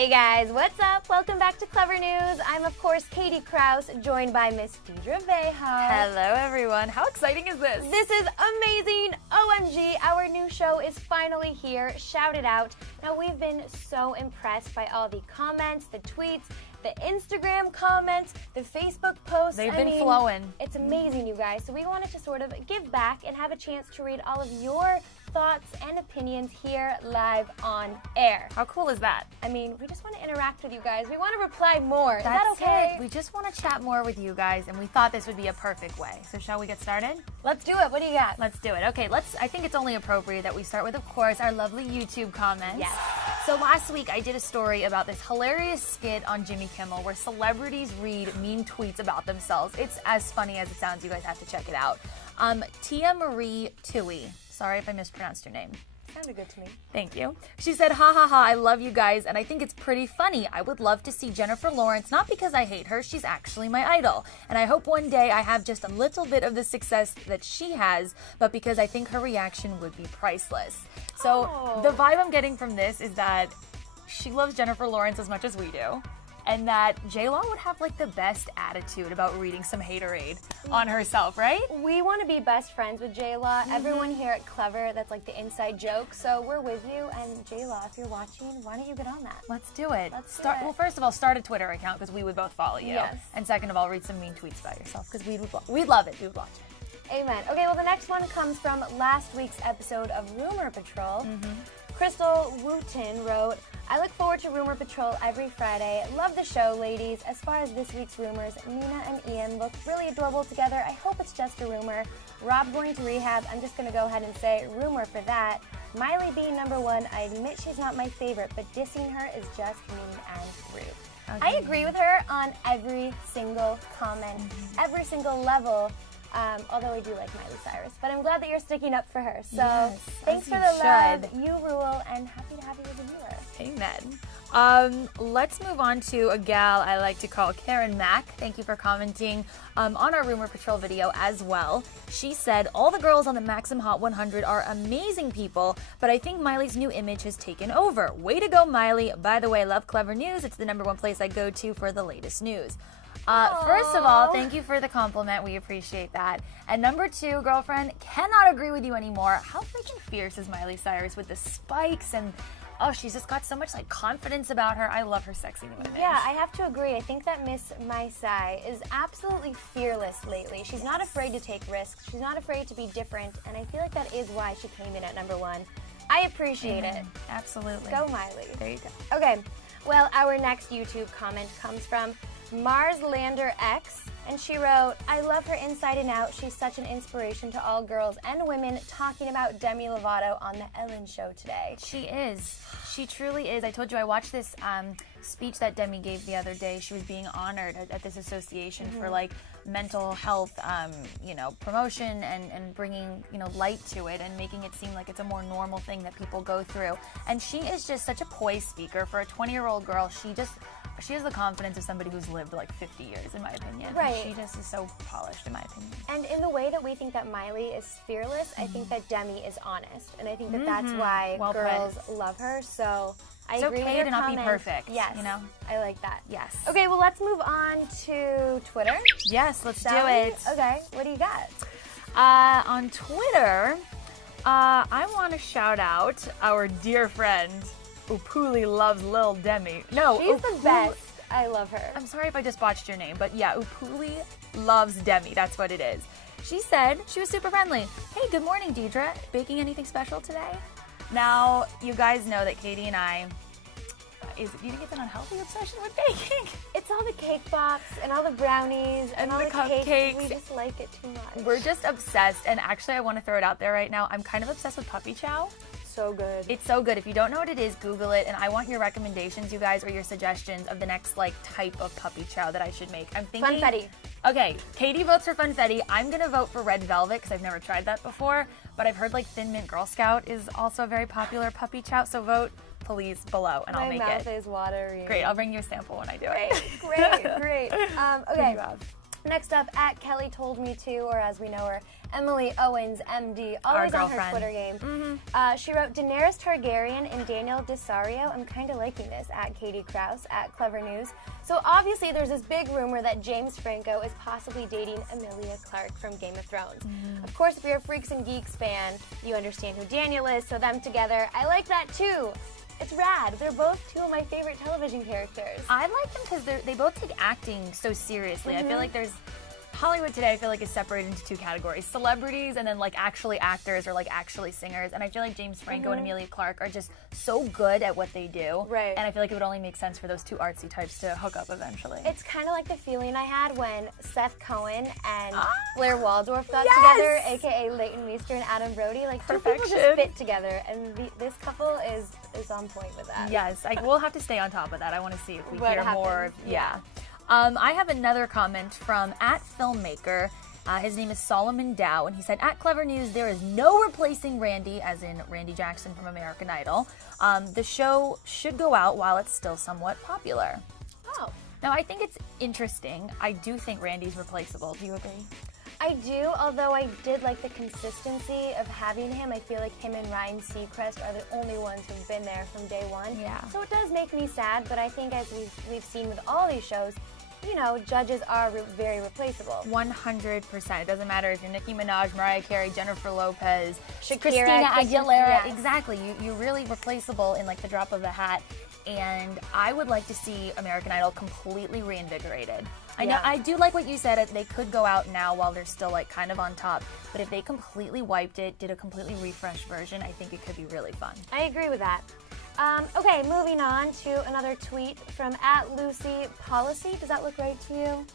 Hey guys, what's up? Welcome back to Clever News. I'm of course Katie Krause, joined by Miss Dobrev. Hello everyone. How exciting is this? This is amazing. OMG, our new show is finally here. Shout it out. Now we've been so impressed by all the comments, the tweets, the Instagram comments, the Facebook posts. They've been flowing. It's amazing, you guys. So we wanted to sort of give back and have a chance to read all of your thoughts and opinions here live on air. How cool is that? I mean, we just want to interact with you guys. We want to reply more. Is that That's okay? it. We just want to chat more with you guys, and we thought this would be a perfect way. So shall we get started? Let's do it. What do you got? Let's do it. Okay, I think it's only appropriate that we start with, of course, our lovely YouTube comments. Yes. So last week I did a story about this hilarious skit on Jimmy Kimmel where celebrities read mean tweets about themselves. It's as funny as it sounds. You guys have to check it out. Tia Marie Tui. Sorry if I mispronounced your name. Sounded good to me. Thank you. She said, ha ha ha, I love you guys, and I think it's pretty funny. I would love to see Jennifer Lawrence, not because I hate her, she's actually my idol. And I hope one day I have just a little bit of the success that she has, but because I think her reaction would be priceless. So the vibe I'm getting from this is that she loves Jennifer Lawrence as much as we do. And that J-Law would have like the best attitude about reading some haterade on herself, right? We want to be best friends with J-Law. Everyone here at Clever, that's like the inside joke. So we're with you. And J-Law, if you're watching, why don't you get on that? Let's do it. Let's do start. it. Well, first of all, start a Twitter account because we would both follow you. Yes. And second of all, read some mean tweets about yourself because we'd love it. We would watch it. Amen. Okay, well, the next one comes from last week's episode of Rumor Patrol. Crystal Wooten wrote, I look forward to Rumor Patrol every Friday. Love the show, ladies. As far as this week's rumors, Nina and Ian look really adorable together. I hope it's just a rumor. Rob going to rehab. I'm just going to go ahead and say rumor for that. Miley being number one. I admit she's not my favorite, but dissing her is just mean and rude. Okay. I agree with her on every single comment, every single level. Although I do like Miley Cyrus, but I'm glad that you're sticking up for her. So Yes, thanks for the love. You rule, and happy to have you as a viewer. Amen. Let's move on to a gal I like to call Karen Mack. Thank you for commenting on our Rumor Patrol video as well. She said, all the girls on the Maxim Hot 100 are amazing people, but I think Miley's new image has taken over. Way to go, Miley. By the way, I love Clever News. It's the #1 place I go to for the latest news. First of all, thank you for the compliment. We appreciate that. And number two, girlfriend, cannot agree with you anymore. How freaking fierce is Miley Cyrus with the spikes and she's just got so much like confidence about her. I love her sexy new image. Yeah, I have to agree. I think that Miss Miley is absolutely fearless lately. She's not afraid to take risks. She's not afraid to be different, and I feel like that is why she came in at #1. I appreciate it. Absolutely. Go, Miley. There you go. Okay, well, our next YouTube comment comes from Mars Lander X, and she wrote, I love her inside and out. She's such an inspiration to all girls and women, talking about Demi Lovato on the Ellen Show today. She is. She truly is. I told you I watched this speech that Demi gave the other day. She was being honored at this association for like mental health, promotion and bringing, light to it and making it seem like it's a more normal thing that people go through. And she is just such a poised speaker for a 20-year-old girl. She has the confidence of somebody who's lived like 50 years, in my opinion. Right. She just is so polished, in my opinion. And in the way that we think that Miley is fearless, I think that Demi is honest. And I think that that's why girls love her. So I agree with your to not comments. be perfect. Yes. I like that. Yes. Okay, well, let's move on to Twitter. Yes, let's do Shall we? it. Okay, what do you got? On Twitter, I want to shout out our dear friend, Upuli loves Lil Demi. No, She's the best. I love her. I'm sorry if I just botched your name, but yeah, Upuli loves Demi. That's what it is. She said she was super friendly. Hey, good morning, Deidre. Baking anything special today? Now, you guys know that Katie and I, do you think it's an unhealthy obsession with baking? It's all the cake box and all the brownies and all the cupcakes. cakes. We just like it too much. We're just obsessed, and actually I want to throw it out there right now. I'm kind of obsessed with puppy chow. So good. It's so good. If you don't know what it is, Google it, and I want your recommendations, you guys, or your suggestions of the next type of puppy chow that I should make. I'm thinking Funfetti. Okay, Katie votes for Funfetti. I'm gonna vote for Red Velvet because I've never tried that before, but I've heard Thin Mint Girl Scout is also a very popular puppy chow. So vote, please, below, and I'll make it. My mouth is watering. Great. I'll bring you a sample when I do it. Great. Okay. What do you have? Next up, at Kelly Told Me To, or as we know her, Emily Owens, MD, always on her Twitter game. She wrote, Daenerys Targaryen and Daniel Desario. I'm kind of liking this, at Katie Krause, at Clever News. So obviously there's this big rumor that James Franco is possibly dating Emilia Clarke from Game of Thrones. Of course, if you're a Freaks and Geeks fan, you understand who Daniel is, so them together, I like that too. It's rad. They're both two of my favorite television characters. I like them because they both take acting so seriously. I feel like there's Hollywood today, I feel like, is separated into two categories: celebrities and then like actually actors or like actually singers. And I feel like James Franco and Emilia Clarke are just so good at what they do. Right. And I feel like it would only make sense for those two artsy types to hook up eventually. It's kind of like the feeling I had when Seth Cohen and Blair Waldorf got Yes! together, aka Leighton Meester and Adam Brody. Like, two Perfection. people just fit together, and this couple is on point with that. Yes, we'll have to stay on top of that. I want to see if we What hear more. happened? Yeah. I have another comment from at Filmmaker. His name is Solomon Dow, and he said, at Clever News, there is no replacing Randy, as in Randy Jackson from American Idol. The show should go out while it's still somewhat popular. Oh. Now, I think it's interesting. I do think Randy's replaceable. Do you agree? I do, although I did like the consistency of having him. I feel like him and Ryan Seacrest are the only ones who've been there from day one. Yeah. So it does make me sad, but I think as we've seen with all these shows, you know, judges are very replaceable. 100%. It doesn't matter if you're Nicki Minaj, Mariah Carey, Jennifer Lopez, Shakira, Christina Aguilera. yes. Exactly. You're really replaceable in like the drop of a hat. And I would like to see American Idol completely reinvigorated. I know, I do like what you said. They could go out now while they're still like kind of on top. But if they completely wiped it, did a completely refreshed version, I think it could be really fun. I agree with that. Okay, moving on to another tweet from at Lucy Policy. Does that look right to you?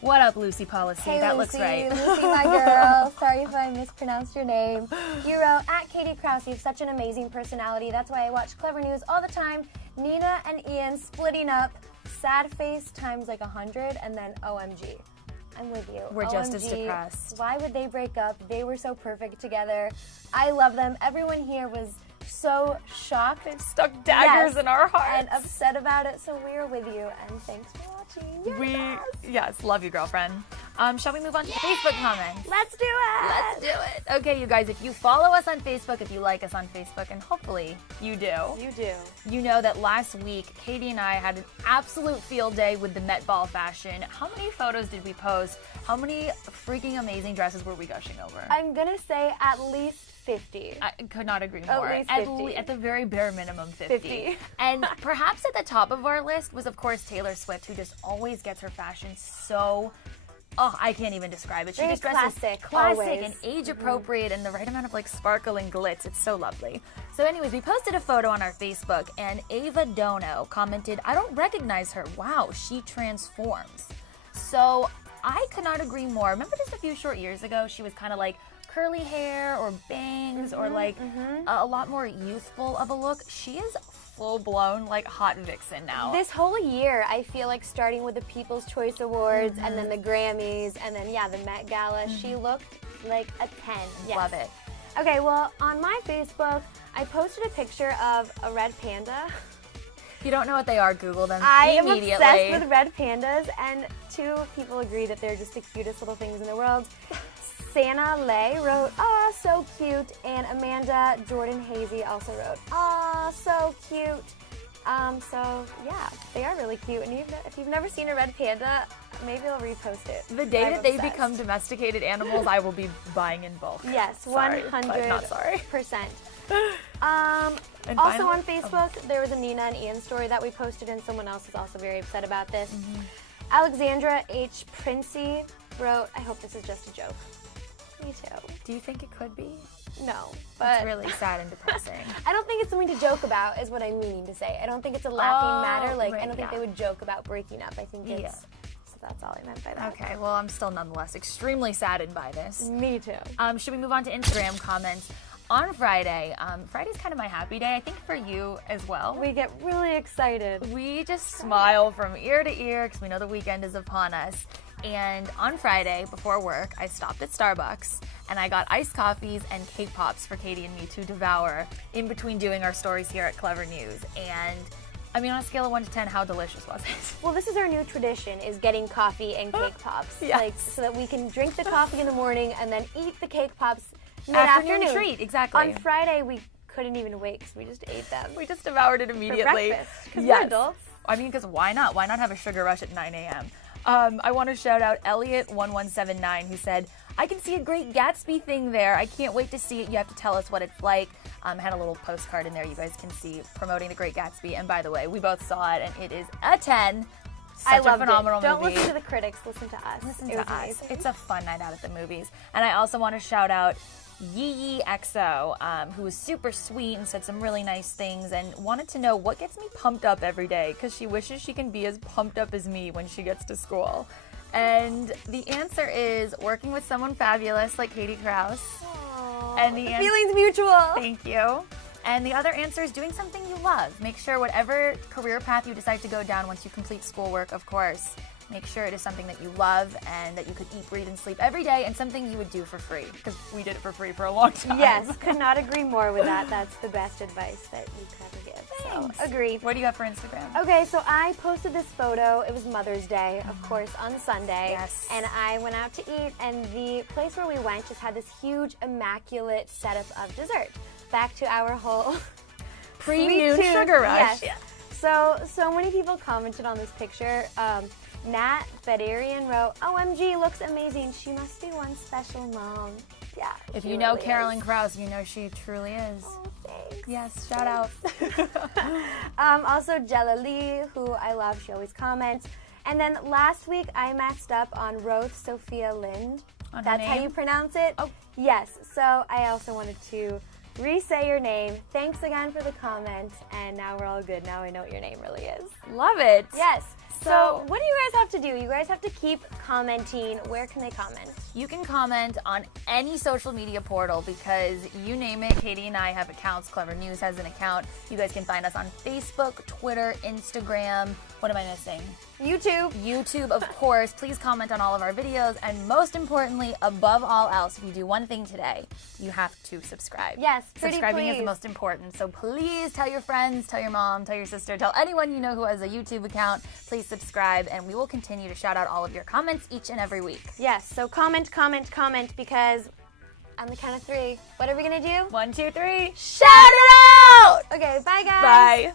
What up, Lucy Policy? Hey, that Lucy, looks right. Lucy, my girl. Sorry if I mispronounced your name. You wrote, at Katie Krause, you have such an amazing personality. That's why I watch Clever News all the time. Nina and Ian splitting up. Sad face times like 100, and then OMG. I'm with you. We're just as OMG. depressed. Why would they break up? They were so perfect together. I love them. Everyone here was so shocked. They've stuck daggers in our hearts. And upset about it, so we are with you, and thanks for watching. You're Yes, love you, girlfriend. Shall we move on to Facebook comments? Let's do it! Let's do it. Okay, you guys, if you follow us on Facebook, if you like us on Facebook, and hopefully you do, you know that last week, Katie and I had an absolute field day with the Met Ball fashion. How many photos did we post? How many freaking amazing dresses were we gushing over? I'm gonna say at least 50. I could not agree more. At least 50. At the very bare minimum, 50. And perhaps at the top of our list was, of course, Taylor Swift, who just always gets her fashion so... Oh, I can't even describe it. She Very just dresses classic, and always. age appropriate and the right amount of like sparkle and glitz. It's so lovely. So anyways, we posted a photo on our Facebook and Ava Dono commented, I don't recognize her. Wow, she transforms. So I could not agree more. Remember just a few short years ago, she was kind of like curly hair or bangs or like a lot more youthful of a look. She is full-blown like hot vixen now. This whole year, I feel like starting with the People's Choice Awards and then the Grammys and then, the Met Gala, she looked like a 10. Yes. Love it. Okay, well, on my Facebook, I posted a picture of a red panda. If you don't know what they are, Google them I am immediately. obsessed with red pandas, and two people agree that they're just the cutest little things in the world. Santa Lay wrote, "Aw, so cute," and Amanda Jordan Hazy also wrote, "Aw, so cute." So yeah, they are really cute, and if you've never seen a red panda, maybe I'll repost it. The day I'm that they obsessed. become domesticated animals, I will be buying in bulk. Yes, Sorry, 100%. but not sorry. And Also finally- on Facebook, there was a Nina and Ian story that we posted, and someone else is also very upset about this. Alexandra H. Princey wrote, "I hope this is just a joke." Me too. Do you think it could be? No, but It's really sad and depressing. I don't think it's something to joke about, is what I'm meaning to say. I don't think it's a laughing matter. Like, right, I don't think yeah. they would joke about breaking up. I think it's... Yeah. So that's all I meant by that. Okay, well, I'm still nonetheless extremely saddened by this. Me too. Should we move on to Instagram comments? On Friday, Friday's kind of my happy day, I think for you as well. We get really excited. We just smile from ear to ear because we know the weekend is upon us. And on Friday, before work, I stopped at Starbucks and I got iced coffees and cake pops for Katie and me to devour in between doing our stories here at Clever News. And I mean, on a scale of 1 to 10, how delicious was it? Well, this is our new tradition, is getting coffee and cake pops. Yes. Like, so that we can drink the coffee in the morning and then eat the cake pops Afternoon mid-afternoon. treat, exactly. On Friday, we couldn't even wait because we just ate them. We just devoured it For immediately. breakfast, because we're adults. I mean, because why not? Why not have a sugar rush at 9 a.m.? I want to shout out Elliot1179, who said, I can see a Great Gatsby thing there. I can't wait to see it. You have to tell us what it's like. I had a little postcard in there you guys can see promoting the Great Gatsby. And by the way, we both saw it, and it is a 10. I Such loved a phenomenal it. Don't movie. listen to the critics. Listen to us. Listen It to was us. amazing. It's a fun night out at the movies. And I also want to shout out Yee XO, who was super sweet and said some really nice things and wanted to know what gets me pumped up every day, because she wishes she can be as pumped up as me when she gets to school. And the answer is working with someone fabulous like Katie Krause. Aww, And the feelings mutual. Thank you. And the other answer is doing something you love. Make sure whatever career path you decide to go down once you complete schoolwork, of course, make sure it is something that you love and that you could eat, breathe, and sleep every day, and something you would do for free, because we did it for free for a long time. Yes, could not agree more with that. That's the best advice that you could ever give. Thanks. So, agreed. What do you have for Instagram? Okay, so I posted this photo. It was Mother's Day, of course, on Sunday. Yes. And I went out to eat, and the place where we went just had this huge, immaculate setup of dessert. Back to our whole Pre-noon sweet tooth. sugar rush. Yes. So many people commented on this picture. Nat Bedarian wrote, OMG, looks amazing. She must be one special mom. Yeah. If she you know really Carolyn is. Krause, you know she truly is. Oh, thanks. Yes, shout out. Also, Jalali, who I love, she always comments. And then last week, I messed up on Roth Sophia Lind. On her That's how name? you pronounce it? Oh. Yes. So I also wanted to re-say your name. Thanks again for the comment. And now we're all good. Now I know what your name really is. Love it. Yes. So So- what do you guys have to do? You guys have to keep commenting. Where can they comment? You can comment on any social media portal, because you name it, Katie and I have accounts. Clever News has an account. You guys can find us on Facebook, Twitter, Instagram. What am I missing? YouTube. YouTube, of course. Please comment on all of our videos. And most importantly, above all else, if you do one thing today, you have to subscribe. Yes, pretty Subscribing is please. the most important. So please tell your friends, tell your mom, tell your sister, tell anyone you know who has a YouTube account. Please subscribe, and we will continue to shout out all of your comments each and every week. Yes. So comment, because on the count of 3, what are we going to do? 1, 2, 3. Shout it out! Okay, bye guys. Bye.